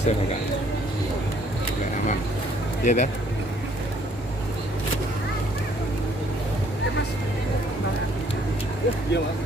bisa nggak aman ya dah. Iya mas.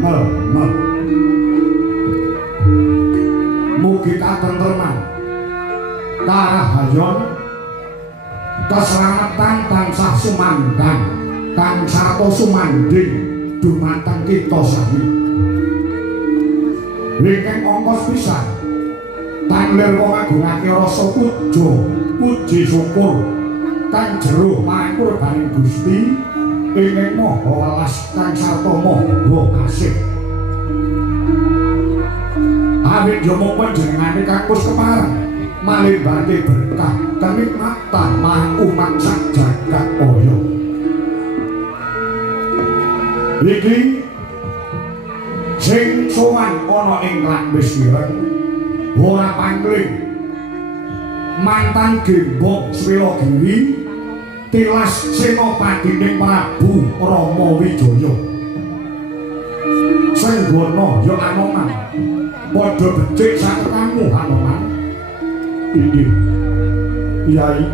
mel mugi katentreman karahayon keselamatan tansah sumandang kang sarta sumanding dumateng kita sami ingkang angka pisan tanlir wong ngagungake rasa puji syukur kang jero mangkurbaning Gusti ingkang maha welas kang sarta maha kasih awit yo mung panjenengane kakus kepareng malebake berkah kenikmatan marang umat sak jagat raya iki sing sowan ana ing Lambis Ireng ora pangling mantan gembok Swilagiri tilas senopatining Prabu Rama Wijaya Senggana ya Anoman padha becik saketamu Anoman inggih Kyai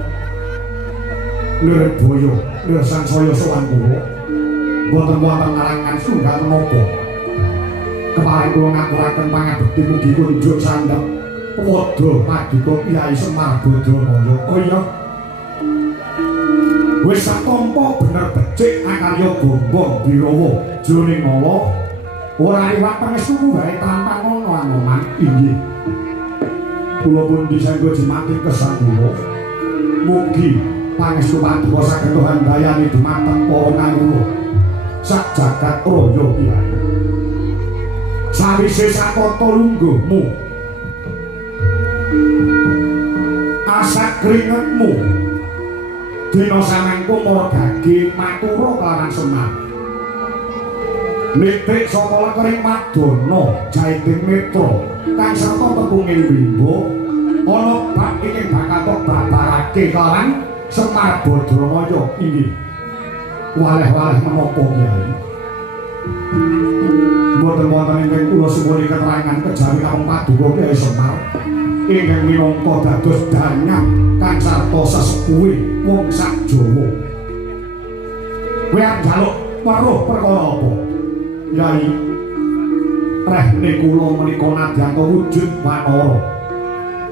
Lirboyo Lir sansaya sowan kula boten wonten arangan sunggal menapa kepareng kula ngaturaken pangabekti mugi kunjuk sandhep padha paduka Kyai Semar Badramaya oh iya wis satampa bener becik akarya Gombong Birawa jroning nala ora liwat pangestu wae tanpa ngono Anoman inggih kula pun disangga jemati kesan kula mugi pangestu paduka saged handayani dumateng para kawula sak jagat raya Kyai sawise satata lungguhmu asak keringetmu dina samengko margage matura kelawan Semar nitik saka lekering Madana Jaiting Mitra kang sarta tepunging Bimba ana bab ingkang bakal babarake kelawan Semar Badramaya inggih waleh-waleh menapa Kyai mboten wonten ingkang kula suwuni keterangan kejawi namung paduka Kyai Semar ingkang minangka dados danyang kang sarta sesepuhe wong sak Jawa kowe njaluk weruh perkara apa Kyai rehne kula menika nadyan wujud wanara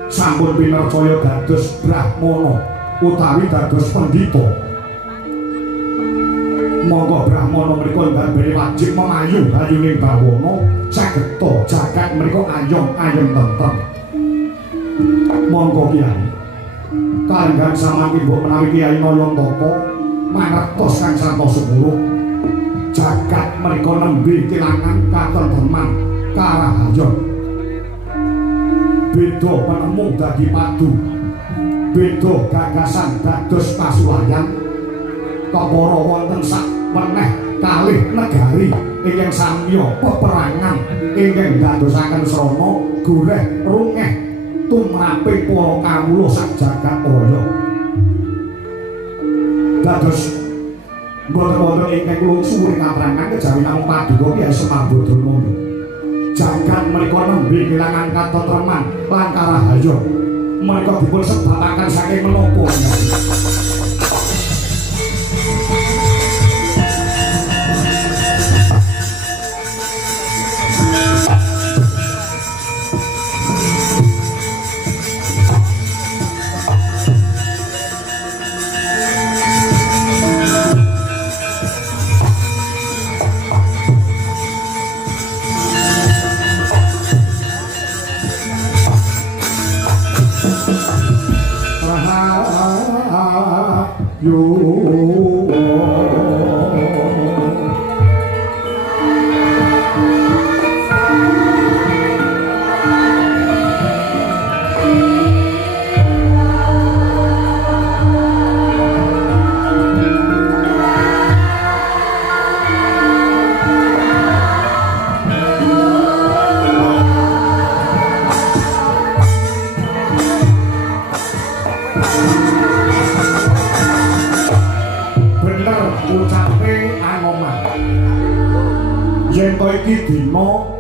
sampun pinercaya dados brahmana utawi dados pendhita monggo brahmana menika ndarbene wajib memayu ayuning bawana sageta jagat menika ayom-ayom tentrem monggo Kyai kalenggan samangke mbok menawi Kyai Nayantaka mangertos kang sarta sepuluh jagat menika nembe kelangan katentreman karahayon beda penemu dadi padu beda gagasan dados pasulayan kepara wonten sak meneh kalih negari ingkang samya peperangan ingkang dadosaken srana goleh rungeh tumraping para kawula sak jagat raya dados mboten wonten ingkang kula suwun katerangan kejawi namung paduka Kyai Semar Badramaya jagat menika nembe kelangan katentreman lan karahayon menika dipun sebabaken saking menapa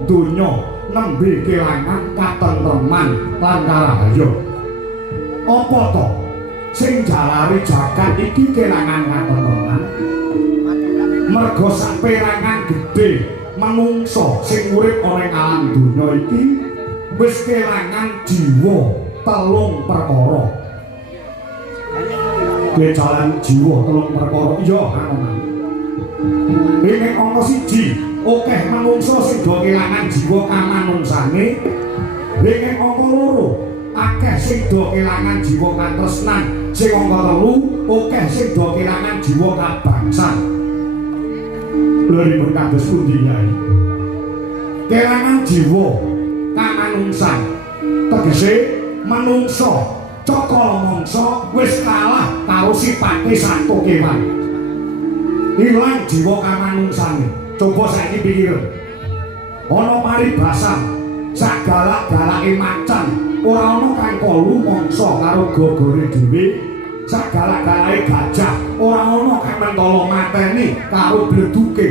donya nembe kelangan katentreman lan karahayon apa to sing jalari jagat iki kelangan katentreman merga saperangan gedhe manungsa sing urip ana ing alam donya iki wis kelangan jiwa telung perkara. Kejalan jiwa telung perkara iya ana. Ing ana siji, akeh manungsa sing do kelangan jiwa kamanungsane. Ing ana loro, akeh sing do kelangan jiwa katresnan. Sing angka telu, akeh sing do kelangan jiwa kabangsan. Lha kados pundi Nyai? Kelangan jiwa kamanungsan tegese manungsa cakala mangsa wis kalah karo sipate sato kewan. Ilang jiwa kamanungsane. Coba saiki pikir. Ana paribasan sak galak-galake macan ora ana kang kolu mangsa karo gogore dhewe. Sak galak-galake gajah ora ana kang mentolo mateni karo bleduke.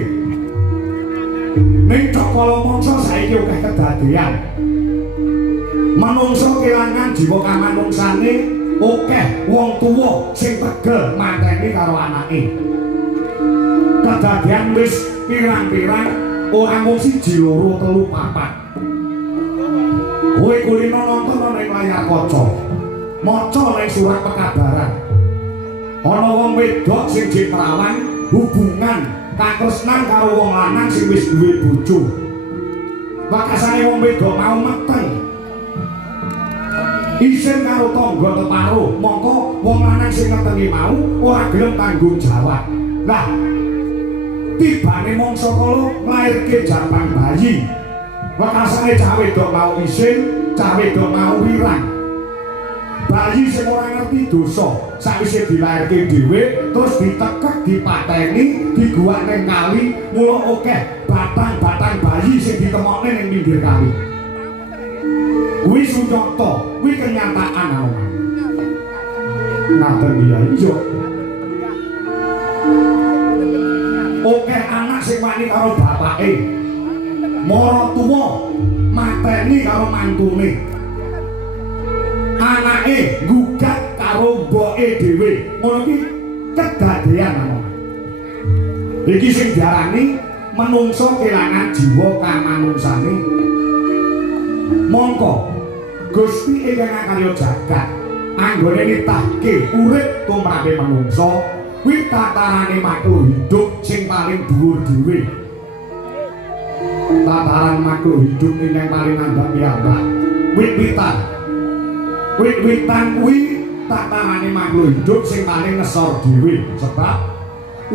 Ning cakala mangsa saiki akeh kedadean. Manungsa kelangan jiwa kamanungsane, akeh wong tuwa sing tegel mateni karo anake. Kedadean wis pirang-pirang ora mung siji loro telu papat. Kowe kulino nonton ana ing layar kaca. Maca ning surat pekabaran. Ana wong wedok sing jek perawan hubungan katresnan karo wong lanang sing wis duwe bojo. Wakasane wong wedok mau meteng isin karo tangga teparo, mongko wong lanang sing ngetengi mau ora gelem tanggung jawab. Lah, tibane mangsa kala nglairke jabang bayi. Wakasane cah wedok mau isin, cah wedok mau wirang. Bayi sing ora ngerti dosa, sakwise dilairke dhewe terus ditekek, dipateni, diguwak ning kali, mula akeh batang-batang bayi sing ditemokne ning pinggir kali. Kuwi sunyata, kuwi kenyataan ana. Ngaten iya iya. Akeh anak sing wani karo bapake. Mara tuwa mateni karo mantune. Anake gugat karo mboke dhewe. Ngono iki kedadean ana. Iki sing diarani manungsa kelangan jiwa kamanungsane. Mongko Gusti ingkang karya jagat anggone nitahke urip tumrape manungsa kuwi tatarane makhluk hidup sing paling dhuwur dhewe. Tataran makhluk hidup ingkang paling andhap piyambak. Wit-witan kuwi tatarane makhluk hidup sing paling ngesor dhewe sebab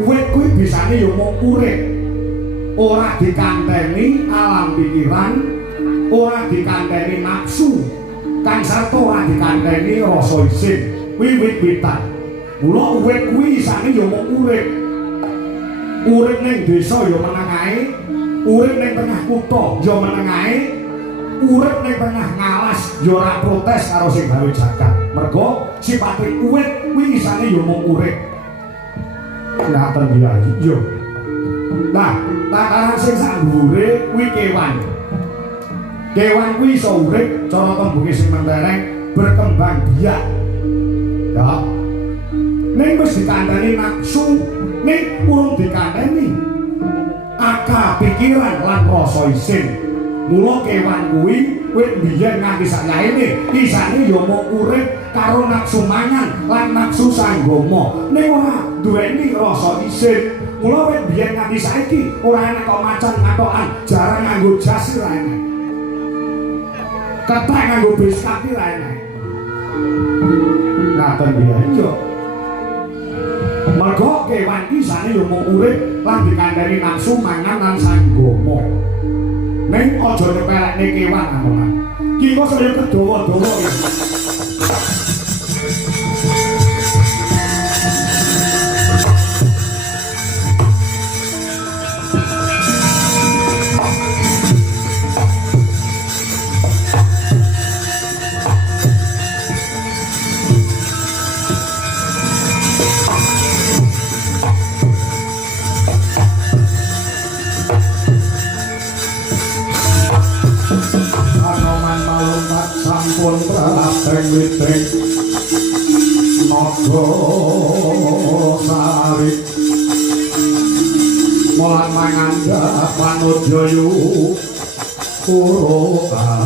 wit kuwi bisane ya mung urip. Ora dikanteni alam pikiran, ora dikanteni nafsu, kang sarta ora dikanteni rasa isin. Kuwi wit-witan. Mula wit kuwi isane ya mung urip. Urip ning desa ya meneng ae, urip ning tengah kutha ya meneng ae, urip ning tengah ngalas ya ora protes karo sing gawe jagat. Mergo sipate wit kuwi isane ya mung urip. Ngaten iki yo. Nah, tataran sing sak dhuwure kuwi kewan. Kewan kuwi iso urip cara tembunge sing mentereng berkembang biak. Ya. Ning wis dikandani nafsu, ning urung dikandani akal pikiran lan rasa isin. Mula kewan kuwi wit biyen nganti sakyaene isane ya mung urip karo nafsu mangan lan nafsu sanggama. Ning ora duweni rasa isin. Mula wit biyen nganti saiki ora enak kok macan ngatokan jarang nganggo jas ora enak. Ketek nganggo biskat ora enak. Ngaten iki yo. Mergo kewan iki isane yo mung urip lan dikandani nafsu mangan lan sanggama. Ning aja nyepelekne kewan ana. Ki kok saya kedawa-dawa iki. Sampun prateng witeng naga sari molan pangandhap manujaya kurokake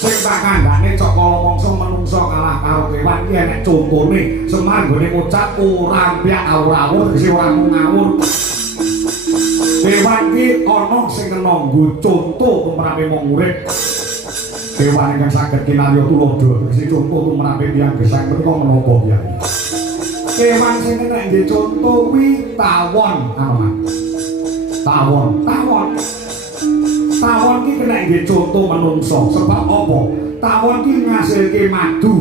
sing pakandhane cakala mangsa manungsa kalah karo kewan iki enek contone Semar gone ngucap ora mpiak awur-awur sing ora mung ngawur kewan iki ana sing kena nggo conto tumrape wong urip kewan ingkang saged kinarya tuladha sing conto tumrape tiyang gesang menika menapa Kyai kewan sing kena nggo conto kuwi tawon tawon ki kena nggo conto manungsa sebab apa tawon ki ngasilke madu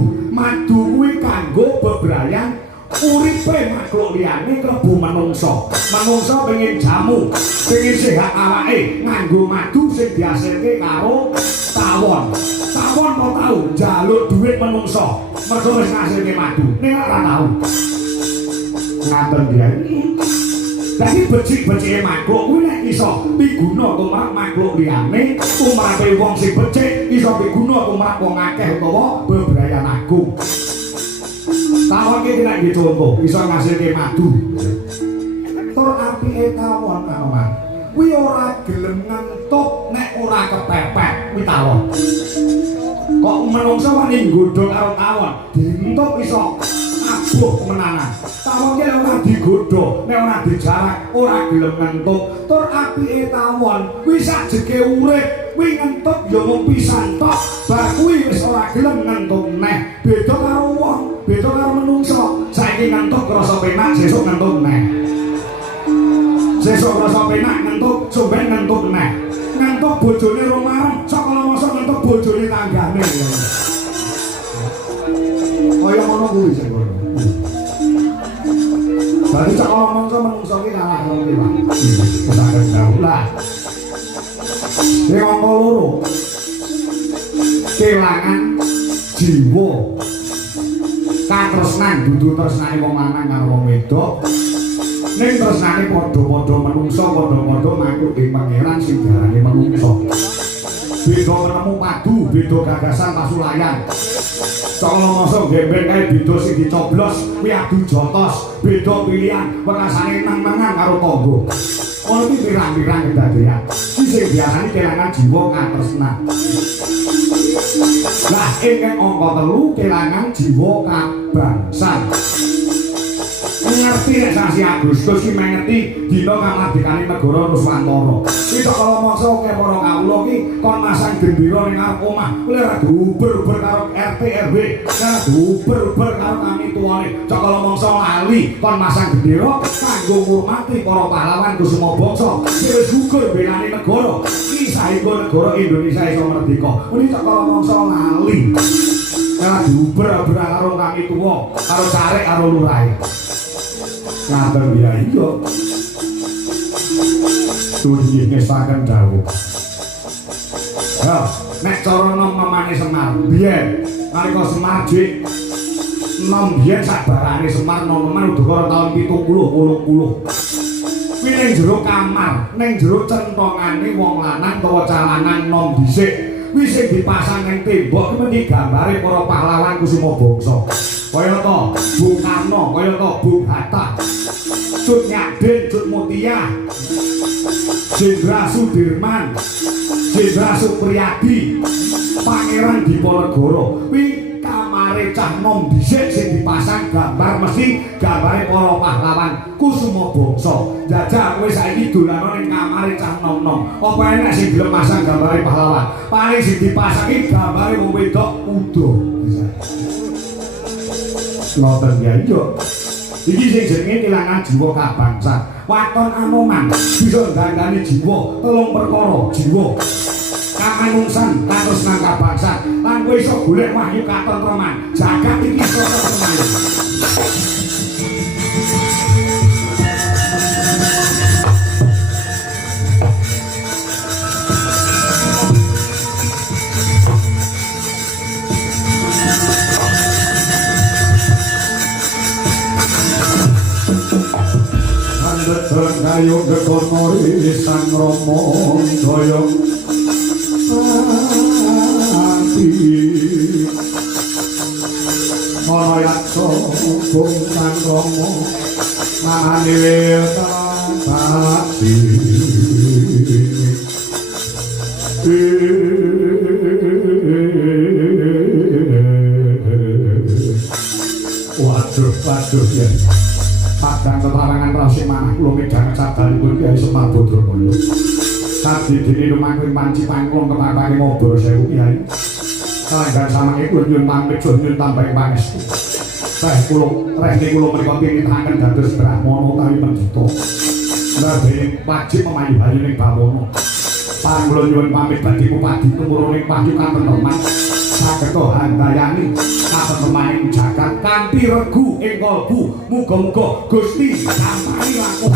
kuwi kanggo bebrayan uripe makhluk liyane klebu manungsa pengen jamu pengen sehat awake nganggo madu sing dihasilke karo tawon kok tau njaluk dhuwit manungsa mergo wis ngasilke madu ning ora tau ngaten Kyai dadi becik-becike makhluk kuwi nek iso piguna tumrap makhluk liyane tumrape wong sing becik iso piguna tumrap wong akeh utawa bebrayan agung tawon iki nek dicontoh iso ngasilke madu tur apike tawon Mas kuwi ora gelem ngentuk nek ora kepepet kuwi tawon kok menungsa wani nggodhong karo tawon dientuk iso abuh menanan tawon ki ora digodho nek ora dijarak ora gelem ngentuk tur apike tawon kuwi sajeke urip kuwi ngentuk ya mung pisan tok bar kuwi wis ora gelem ngentuk neh beda karo wong beda karo menungsa saiki ngentuk krasa penak sesuk ngentuk neh sesuk krasa penak ngentuk somben ngentuk neh ngentuk bojone romarem sakala masa ngentuk bojone tanggane kaya ngono kuwi sing ngono dadi sakala mangsa menungsa ki kalah karo kewan kesaken daulah sing angka loro kelangan jiwa katresnan dudu tresnane wong lanang karo wong wedok ning tresnane padha-padha manungsa padha-padha makhluk ing pangeran sing diarani manungsa beda nemu padu beda gagasan pasulayan sakala masa gembeng kae beda sing dicoblos kuwi adu jotos beda pilihan wekasane nang mangan karo tangga ana iki pirang-pirang kedadean iki sing diarani kelangan jiwa katresnan lah ingkang angka 3 kelangan jiwa kabangsan ngerti nek sasi Agustus ki mengerti dina kamardikane negara Nuswantara iki kala mangsa akeh para kawula ki kon masang gendera ning arep omah kuwi ora diuber-uber karo RT RW ora diuber-uber karo kami tuane kala mangsa lali kon masang gendera kanggo ngurmati para pahlawan kusuma bangsa sing wis gugur belani negara iki saengga negara Indonesia iso merdeka kuwi kala mangsa lali ora diuber-uber karo kami tuwa karo carek karo lurahe ngaten ya iya dunia ngesakan dawuh ya nek cara nom-nomane Semar biyen nalika Semar jek nom biyen sabarane Semar nom-noman udakara taun 70 80 kuwi ning jero kamar ning jero centongane wong lanang utawa calanan nom dhisik kuwi sing dipasang ning tembok kuwi gambare para pahlawan kusuma bangsa kaya to Bung Karno kaya to Bung Hatta Cut Nyadin Cut Mutia Jenderal Sudirman Jenderal Supriyadi Pangeran Diponegoro kuwi kamare cah nom dhisik sing dipasang gambar mesti gambare para pahlawan kusuma bangsa jajal kowe saiki dolano ning kamare cah nom-nom apa enek sing gelem pasang gambare pahlawan paling sing dipasang iki gambare wong wedok udo ngoten ya iya iki sing jenenge kelangan jiwa kabangsan waton anoman bisa gandane jiwa 3 perkara jiwa kamanungsan katresnan kabangsan lan kowe iso golek wahyu katentreman jagat iki iso tentrem Kayo gekonori sang romo doyong ati sokong kang romo manil pati waduh ya padang tetarangan rasi manah kula medhang cadanipun Kyai Semar Badramulya sadhi dene lumangking panci pangklong kepapane ngobor sewu Kyai kalenggan samangipun nyuwun pamit nyuwun tambahi pangestu teh kula rene kula menika pinitaken dados brahmana utawi pendhita nadene wajib memayu bayu ning bawana pangkula nyuwun pamit badhe bupati kemuruning panyukan teman saged handayani katentemaning jagat kanthi regu ing kalbu muga-muga Gusti sampani langkung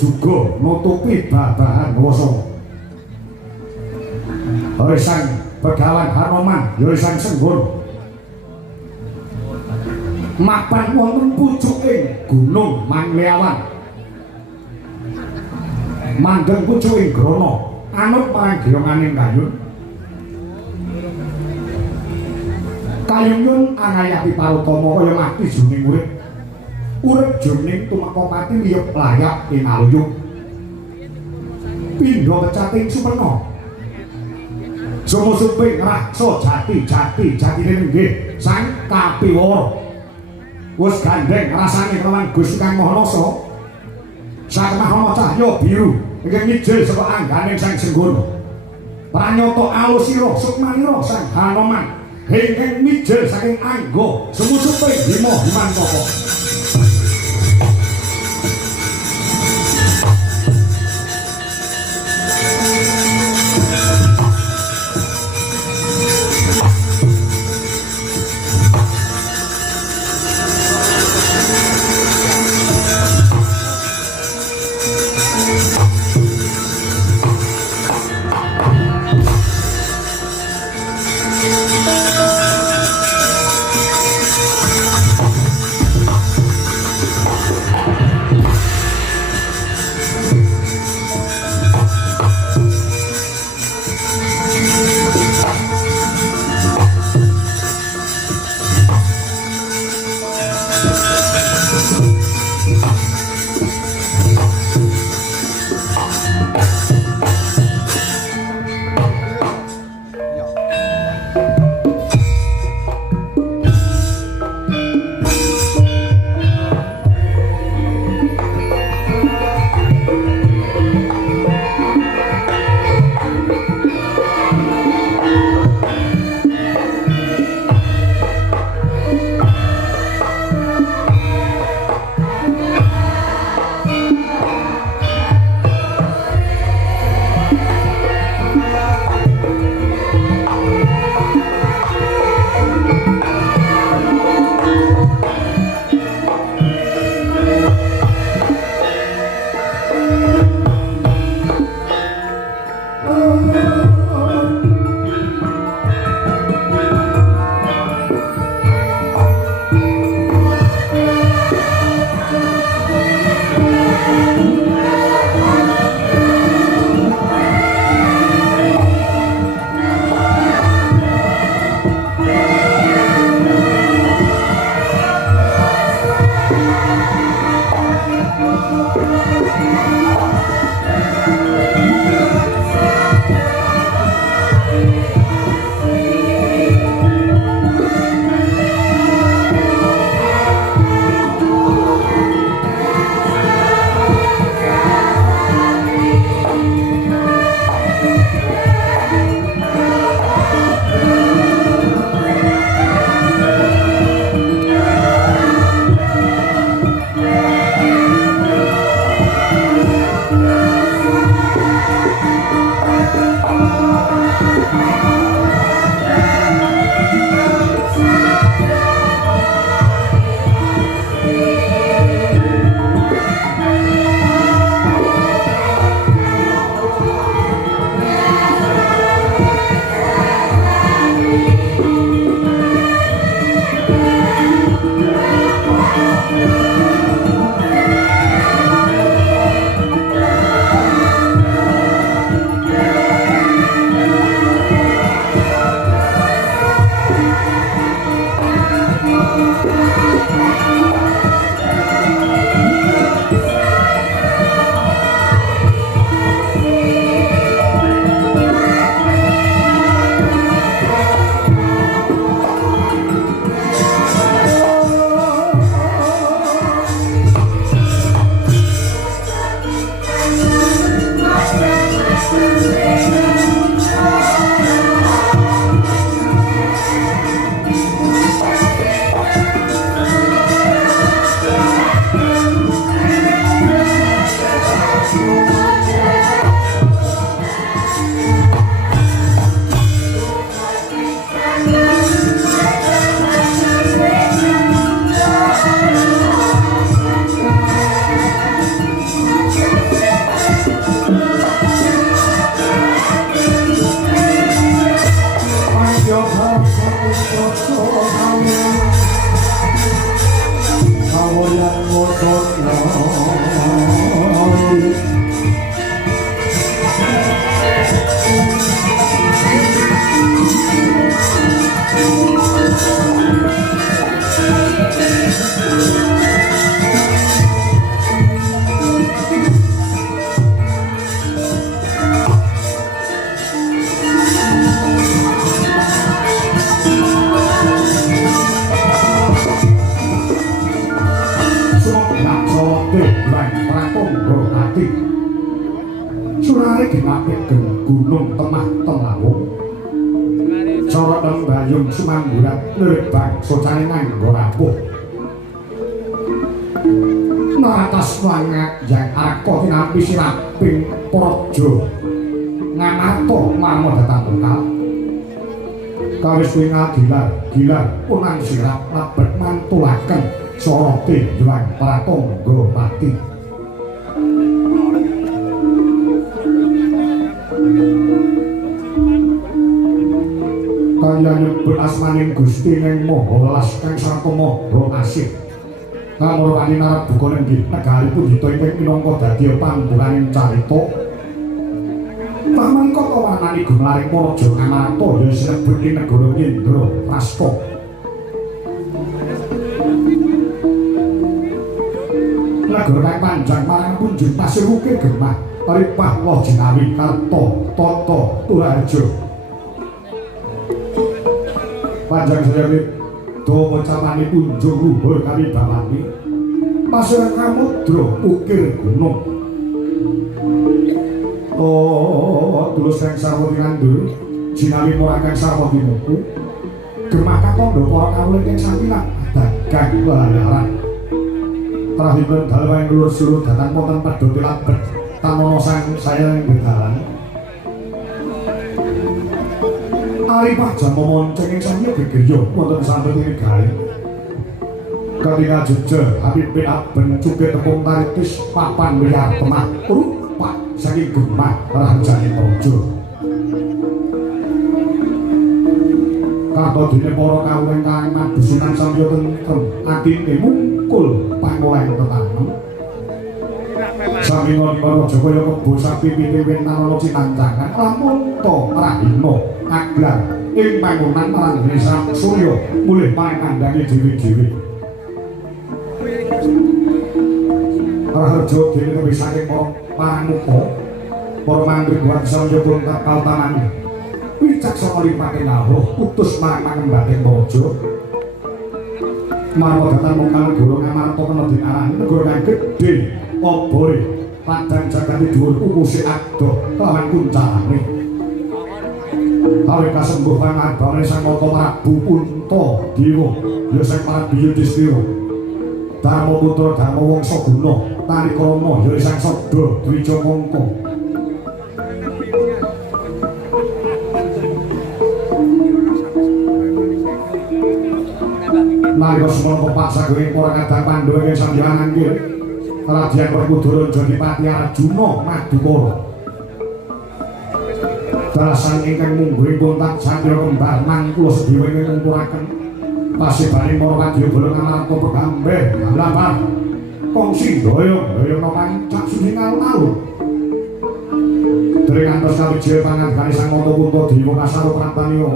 juga nutupi babahan wasa. Hei sang Begawan Hanoman, hei sang Senggon. mapan wonten pucuking Gunung Mangleawan mandeng pucuking grana anut marang geyonganing kayun kayun angayapi parutama kaya mati jroning urip jroning tumeka mati miyep layak ing aluyung pindha pecating superna sumusuping raksa jati-jatine nggih sang kapiwara wis gandeng rasane kelawan Gusti Kang Mahanasa sang Mahana Cahya biru ingkang mijil saka angganing sang Senggana pranyata alusira sukmanira sang Hanoman ingkang mijil saking angga sumusuping Bima Himantaka Gunung Temah Temawung Sorot dan Bayung Sumamburat Lerbang Socane nganggo rapuh Naratas wangat yang aku tinapi siraping projo ngamato marmo datang lokal kawis wingal gilar punang sirap labet mantulaken sorote juang pratangga pati kaya nyebut asmaning Gusti ning maha welas kang sarta maha asih kamurwani narap buka ning negaripun dita ing minangka dadi panggonaning carita pamangka kawanani gumlaring praja Ngamarta ya sinebut ing negara Indra Prasta negara kang panjang marang punjung pasir ukir gemah Paripah Loh Jinawi Karta Tata Turajo panjang sejawit domo camani punjung luhur kami bawani pasir kamudra ukir gunung tulus kang sarwa dinandur jinawi murah kang sarwa dimuku gemah katondo para kawula kang sawilang dagang lalaran trahipun dalem ing lurus-lurus datang wonten pedhote labet tamono sang saya ing dalan Aripah jampo monceng ing sami gegirya wonten sampet ing gawe. Ketika jejer Habib bin Aben cukit tepung taritis papan wiyar temah rupak saking gemah ranjane praja. Kato dene para kawula ingkang madusunan samya tentrem atine mungkul pangoleh tetanem. Sami ngono Jaya kebo sapi pipiwin nalana cinancangan lamun to rahina aglar ing panggonan marang desa Surya mulih pangandangi dhewe-dhewe. Raharja dene wis saking pamuka para mantri buat samya pun kapal tanane. Wicaksana lipate nawuh utus marang mangembating praja. Marang datang mungkal golong Ngamarta kena dinarani negara kang gedhe obore padang jagati dhuwur ukuse adoh lawan kuncane. Kawit kasembuh pangabane Sang Nata Prabu Punta Dewa ya Sang Prabu Yudhistira Darma Putra Darma Wangsa Guna Tarikrama ya Sang Sada Dwija Mangka nalika semana pepak saguring para kadang Pandhawa ing sandyangan nggih Radyan Werkudara Jodipati Arjuna Madukara dalasan ingkang mungguing kontak Satya Kembar mangkula sedhiwa ing ngumpulaken pasibane para wadya bala Ngamarta pegambeh lapar kongsi doyong pancak suci alun-alun dereng antos kawijaya pangandhane Sang Nata Punta Dewa Kasaro Prantanio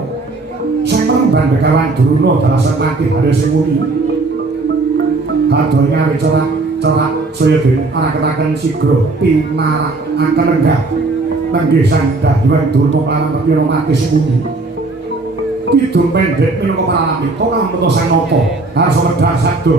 Sang Remban Begawan Duruna dalasan mati hale sing muni kadonya wicara cerak saya den arak-araken sigra pinarakaken enggak Nanggih sandah Hyang Durna lan kira mati sing muni kidung pendek minangka pralamita kamuta Sang Nata harsa medhar sadha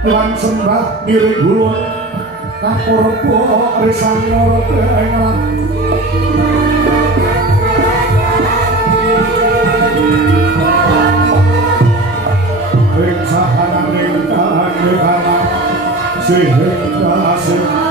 lan sembah ngiring hulun kapurba risan loro engat ing sahananing kanekana sehingga asih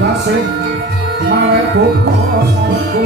kasih malah buka sangku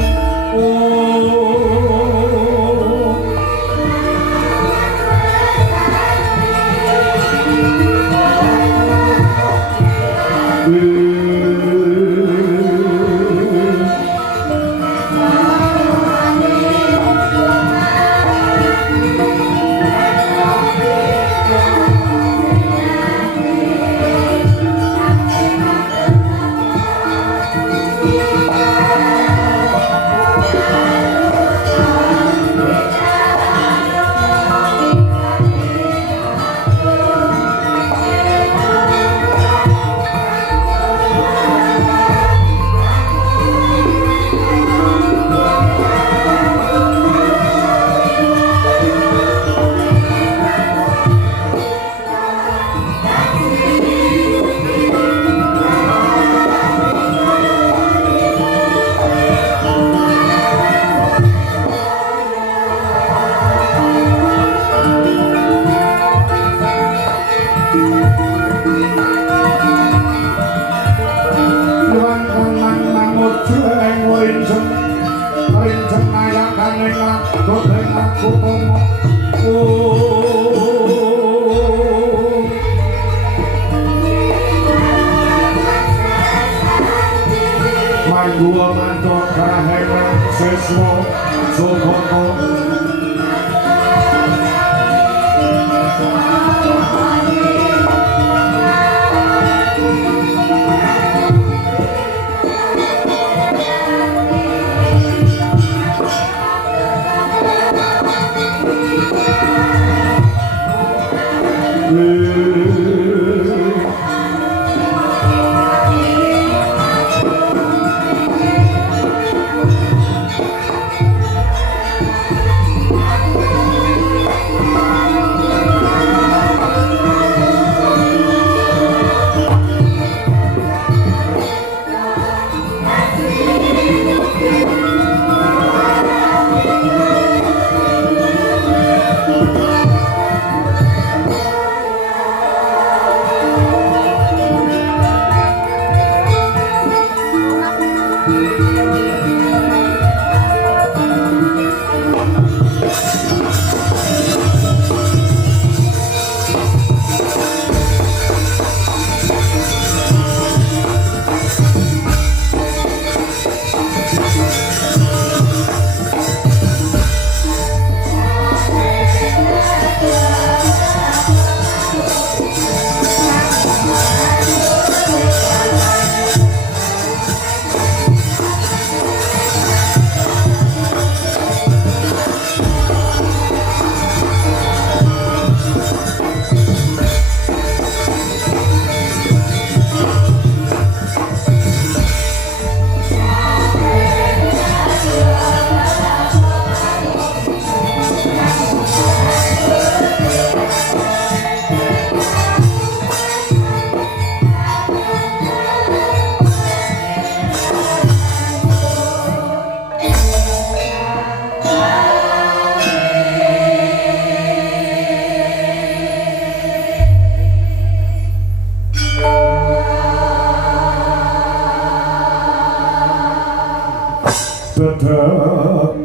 dedek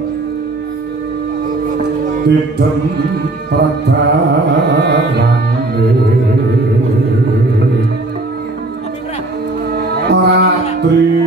tidem pergarane ratri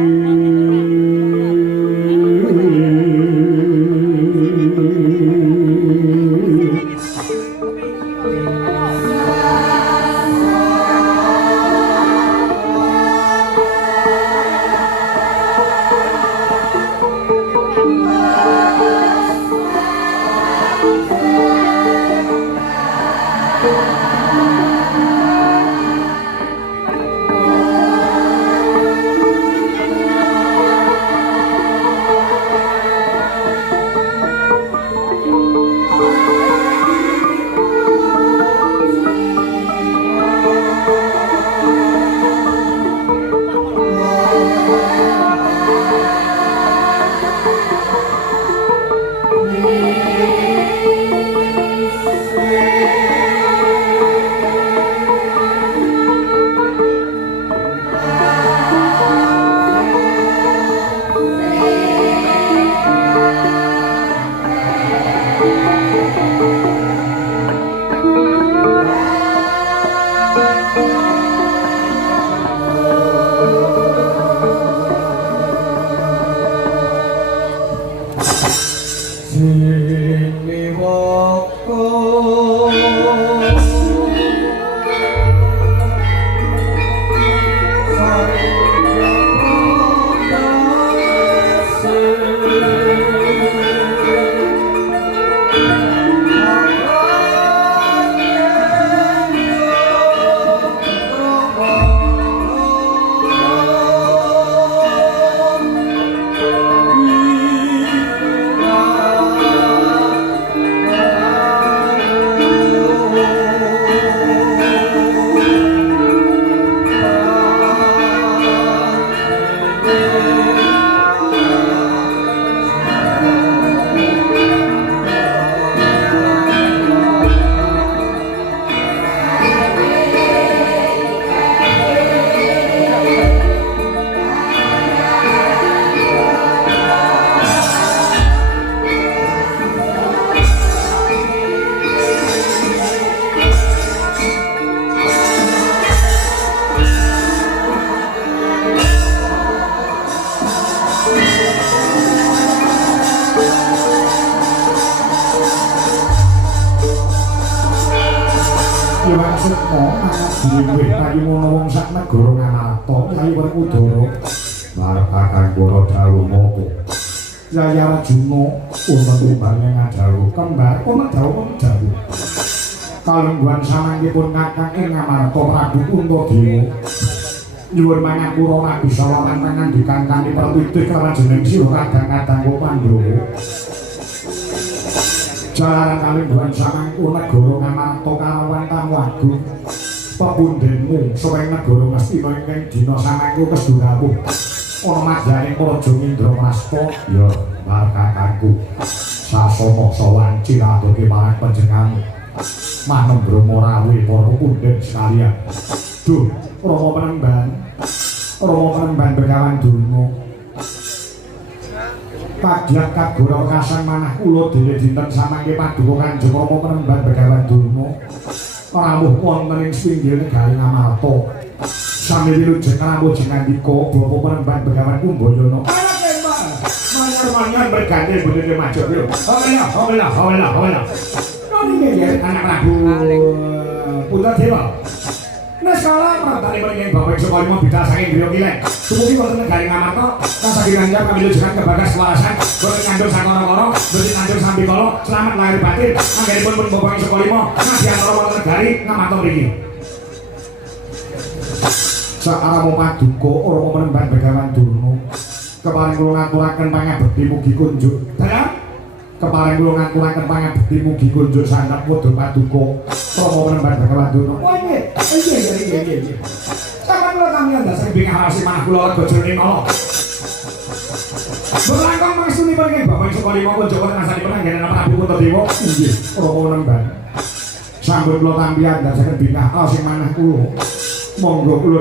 Dhewe ayu ana wong sak negara nganata ayu Werkudara marakaken para dalu moko Yaya Arjuna wonten timbang ngadawu kembar dawu kalungguhan samangkipun kakang ing Ngamarta Prabu Puntadewa nyuwun mangapura Nabi Salaman pangandikan kanthi perwitih karajening sira kadang-kadang Pandhawa jalaran kalungguhan samangku negara Ngamarta kalawan tamu agung pepundhenmu saweng negara Ngastina ingkang dina samangku kesturawuh ana madyaning Praja Indraprastha ya markakanku sasana sawan ciradoke marang panjenengan manem Brahma rawuh para pundhen sekalian duh Rama Penemban Begawan Durna Padyat kagora kasang manah kula dhewe dinten samangke paduka Kanjeng Rama Penemban Begawan Durna rawuh wonten ing pinggir negari Ngamarta sami wilujeng rawuh jengandika Bapa Penemban Begawan Kumbayana mangan berganti budhe maju yo hola niki anak Prabu Puntadewa nek salah pratane mriki Bapak Sukarimo bidal saking griya kilek dumugi wonten negari Ngamarta kasagirannya kami lujengan kebagas kewarasan boten ngandung sakara-kara boten ngandung sambikala selamat lahir batin anggenipun pun Bapak Sukarimo ngadiantara wonten negari Ngamarta mriki sakaramo paduka Rama Penemban Begawan Durna keparing kula ngaturaken pangabekti mugi kunjuk keparing kula ngaturaken pangabekti mugi kunjuk sandhap wedha paduka Rama Penemban Begawan Durna iya sampeyan kula kamiyan dasar bingah harasi manah kula rega jroning kala berlangkong mangsunipun ing Bapak Sukarimo Kunjoko ngasani penanggenan Prabu Puntadewa inggih Rama Penemban sampun kula tampian dasar bingah harasi manah kula monggo kula